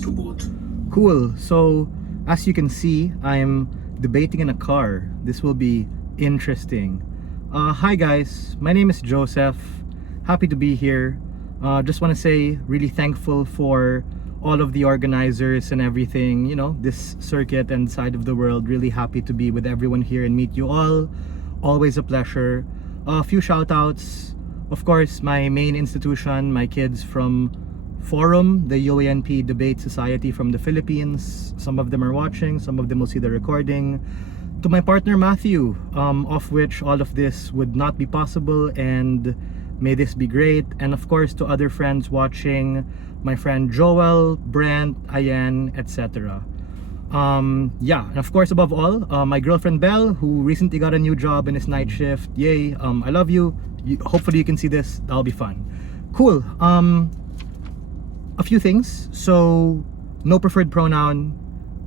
to both. Cool. So, as you can see, I'm debating in a car. This will be interesting. Hi guys, my name is Joseph. Happy to be here. Just want to say, really thankful for all of the organizers and everything, you know, this circuit and side of the world. Really happy to be with everyone here and meet you all. Always a pleasure. A few shout outs. Of course, my main institution, my kids from Forum, the UANP Debate Society from the Philippines. Some of them are watching, some of them will see the recording. To my partner Matthew, of which all of this would not be possible, and may this be great. And of course to other friends watching, my friend Joel, Brent, Ayan, etc. Yeah, and of course above all, my girlfriend Belle, who recently got a new job in his night shift. Yay, I love you. Hopefully you can see this, that'll be fun. Cool. A few things. So, no preferred pronoun,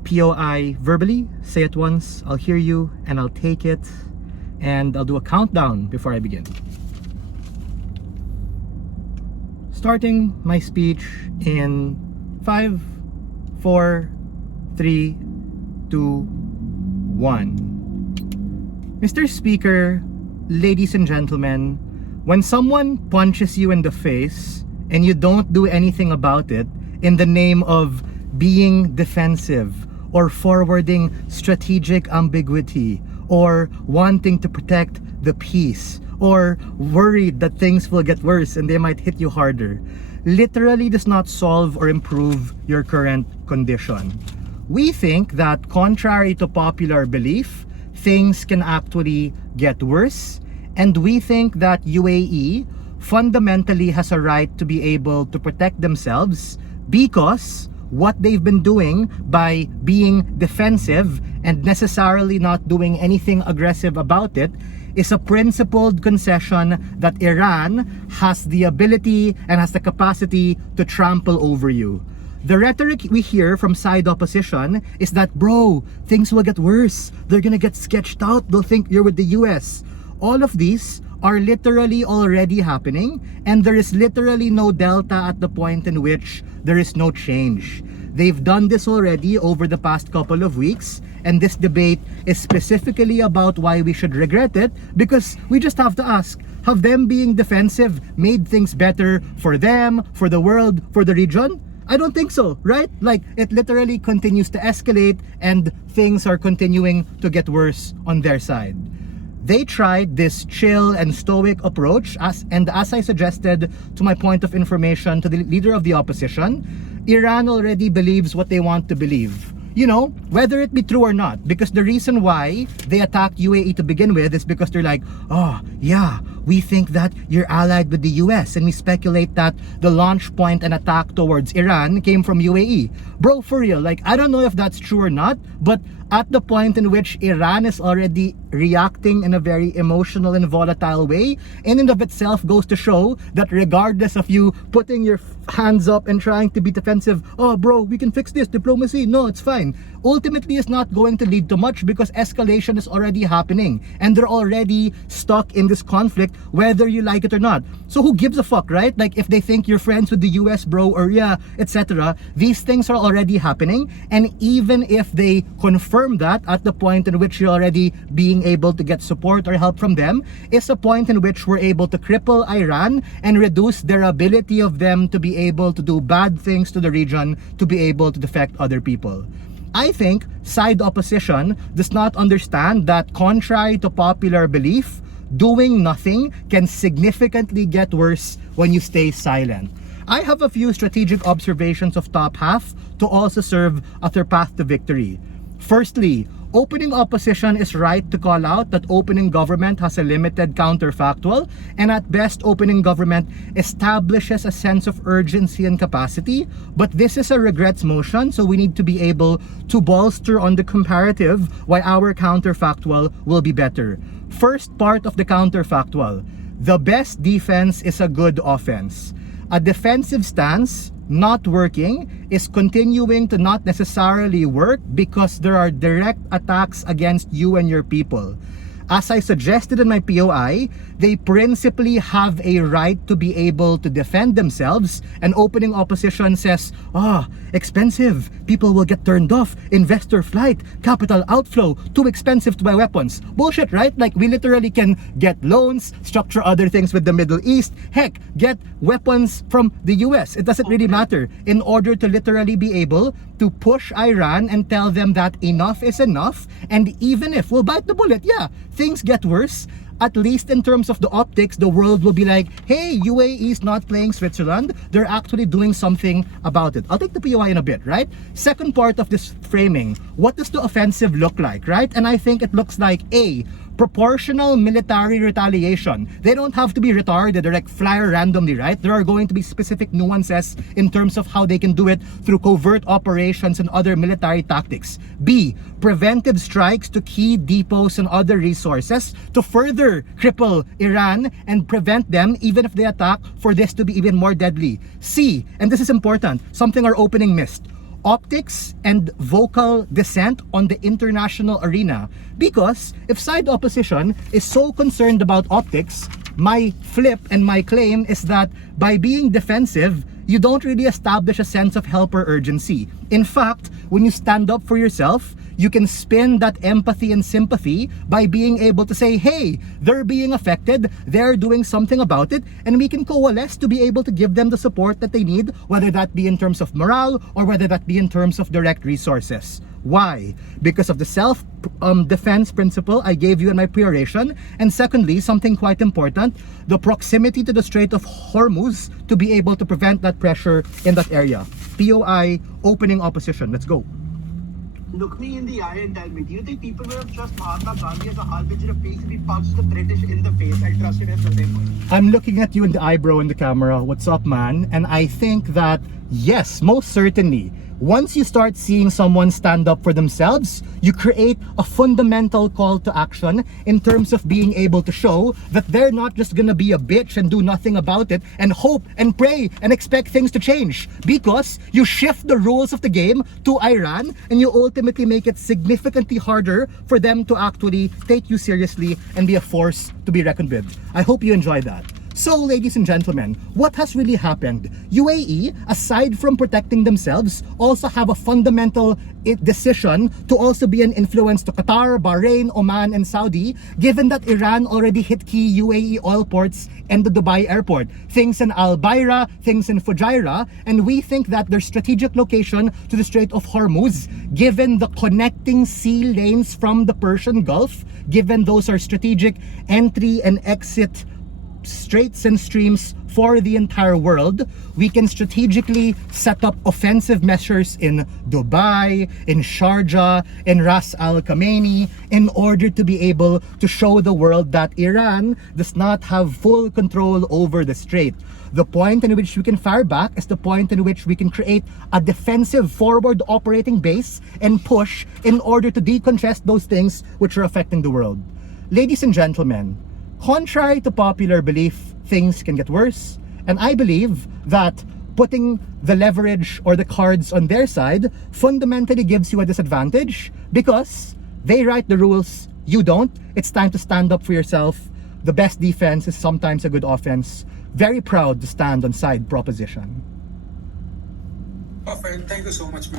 POI verbally, say it once, I'll hear you and I'll take it, and I'll do a countdown before I begin. Starting my speech in 5, 4, 3, 2, 1. Mr. Speaker, ladies and gentlemen, when someone punches you in the face and you don't do anything about it in the name of being defensive or forwarding strategic ambiguity or wanting to protect the peace or worried that things will get worse and they might hit you harder, literally does not solve or improve your current condition. We think that contrary to popular belief, things can actually get worse, and we think that UAE fundamentally has a right to be able to protect themselves, because what they've been doing by being defensive and necessarily not doing anything aggressive about it is a principled concession that Iran has the ability and has the capacity to trample over you. The rhetoric we hear from side opposition is that, bro, things will get worse. They're gonna get sketched out. They'll think you're with the US. All of these are literally already happening, and there is literally no delta at the point in which there is no change. They've done this already over the past couple of weeks, and this debate is specifically about why we should regret it, because we just have to ask, have them being defensive made things better for them, for the world, for the region? I don't think so, right? Like, it literally continues to escalate and things are continuing to get worse on their side. They tried this chill and stoic approach, as I suggested to my point of information to the leader of the opposition, Iran already believes what they want to believe. You know, whether it be true or not, because the reason why they attacked UAE to begin with is because they're like, oh yeah, we think that you're allied with the US, and we speculate that the launch point and attack towards Iran came from UAE. Bro, for real, like, I don't know if that's true or not, but at the point in which Iran is already reacting in a very emotional and volatile way, in and of itself goes to show that regardless of you putting your hands up and trying to be defensive, oh bro, we can fix this, diplomacy, no, it's fine, ultimately is not going to lead to much, because escalation is already happening and they're already stuck in this conflict whether you like it or not. So who gives a fuck, right? Like, if they think you're friends with the US, bro, or yeah, etc., these things are already happening, and even if they confirm that at the point in which you're already being able to get support or help from them, is a point in which we're able to cripple Iran and reduce their ability of them to be able to do bad things to the region, to be able to defect other people. I think side opposition does not understand that, contrary to popular belief, doing nothing can significantly get worse when you stay silent. I have a few strategic observations of top half to also serve as their path to victory. Firstly, opening opposition is right to call out that opening government has a limited counterfactual, and at best opening government establishes a sense of urgency and capacity, but this is a regrets motion, so we need to be able to bolster on the comparative why our counterfactual will be better. First part of the counterfactual: the best defense is a good offense. A defensive stance not working is continuing to not necessarily work because there are direct attacks against you and your people. As I suggested in my POI, they principally have a right to be able to defend themselves, and opening opposition says, expensive, people will get turned off, investor flight, capital outflow, too expensive to buy weapons. Bullshit, right? Like, we literally can get loans, structure other things with the Middle East, heck, get weapons from the US. It doesn't really matter, in order to literally be able to push Iran and tell them that enough is enough. And even if we'll bite the bullet, yeah, things get worse, at least in terms of the optics, the world will be like, hey, UAE is not playing Switzerland. They're actually doing something about it. I'll take the POI in a bit, right? Second part of this framing, what does the offensive look like, right? And I think it looks like A, proportional military retaliation. They don't have to be retarded or like fly randomly, right? There are going to be specific nuances in terms of how they can do it through covert operations and other military tactics. B, preventive strikes to key depots and other resources to further cripple Iran and prevent them, even if they attack, for this to be even more deadly. C, and this is important, something our opening missed, optics and vocal dissent on the international arena. Because if side opposition is so concerned about optics, my flip and my claim is that by being defensive, you don't really establish a sense of help or urgency. In fact, when you stand up for yourself, you can spin that empathy and sympathy by being able to say, hey, they're being affected, they're doing something about it, and we can coalesce to be able to give them the support that they need, whether that be in terms of morale or whether that be in terms of direct resources. Why? Because of the self-defense principle I gave you in my peroration, and secondly, something quite important, the proximity to the Strait of Hormuz to be able to prevent that pressure in that area. POI, opening opposition. Let's go. Look me in the eye and tell me, do you think people would have trust Mahatma Gandhi as a arbiter of peace if he punched the British in the face? I trust him as the same way. I'm looking at you in the eyebrow in the camera. What's up, man? And I think that, yes, most certainly, once you start seeing someone stand up for themselves, you create a fundamental call to action in terms of being able to show that they're not just gonna be a bitch and do nothing about it and hope and pray and expect things to change, because you shift the rules of the game to Iran and you ultimately make it significantly harder for them to actually take you seriously and be a force to be reckoned with. I hope you enjoy that. So, ladies and gentlemen, what has really happened? UAE, aside from protecting themselves, also have a fundamental decision to also be an influence to Qatar, Bahrain, Oman, and Saudi, given that Iran already hit key UAE oil ports and the Dubai airport. Things in Al Baira, things in Fujairah, and we think that their strategic location to the Strait of Hormuz, given the connecting sea lanes from the Persian Gulf, given those are strategic entry and exit straits and streams for the entire world, we can strategically set up offensive measures in Dubai, in Sharjah, in Ras Al Khamenei, in order to be able to show the world that Iran does not have full control over the strait. The point in which we can fire back is the point in which we can create a defensive forward operating base and push in order to decongest those things which are affecting the world. Ladies and gentlemen, contrary to popular belief, things can get worse, and I believe that putting the leverage or the cards on their side fundamentally gives you a disadvantage, because they write the rules, you don't. It's time to stand up for yourself. The best defense is sometimes a good offense. Very proud to stand on side proposition. Perfect. Thank you so much, ma'am.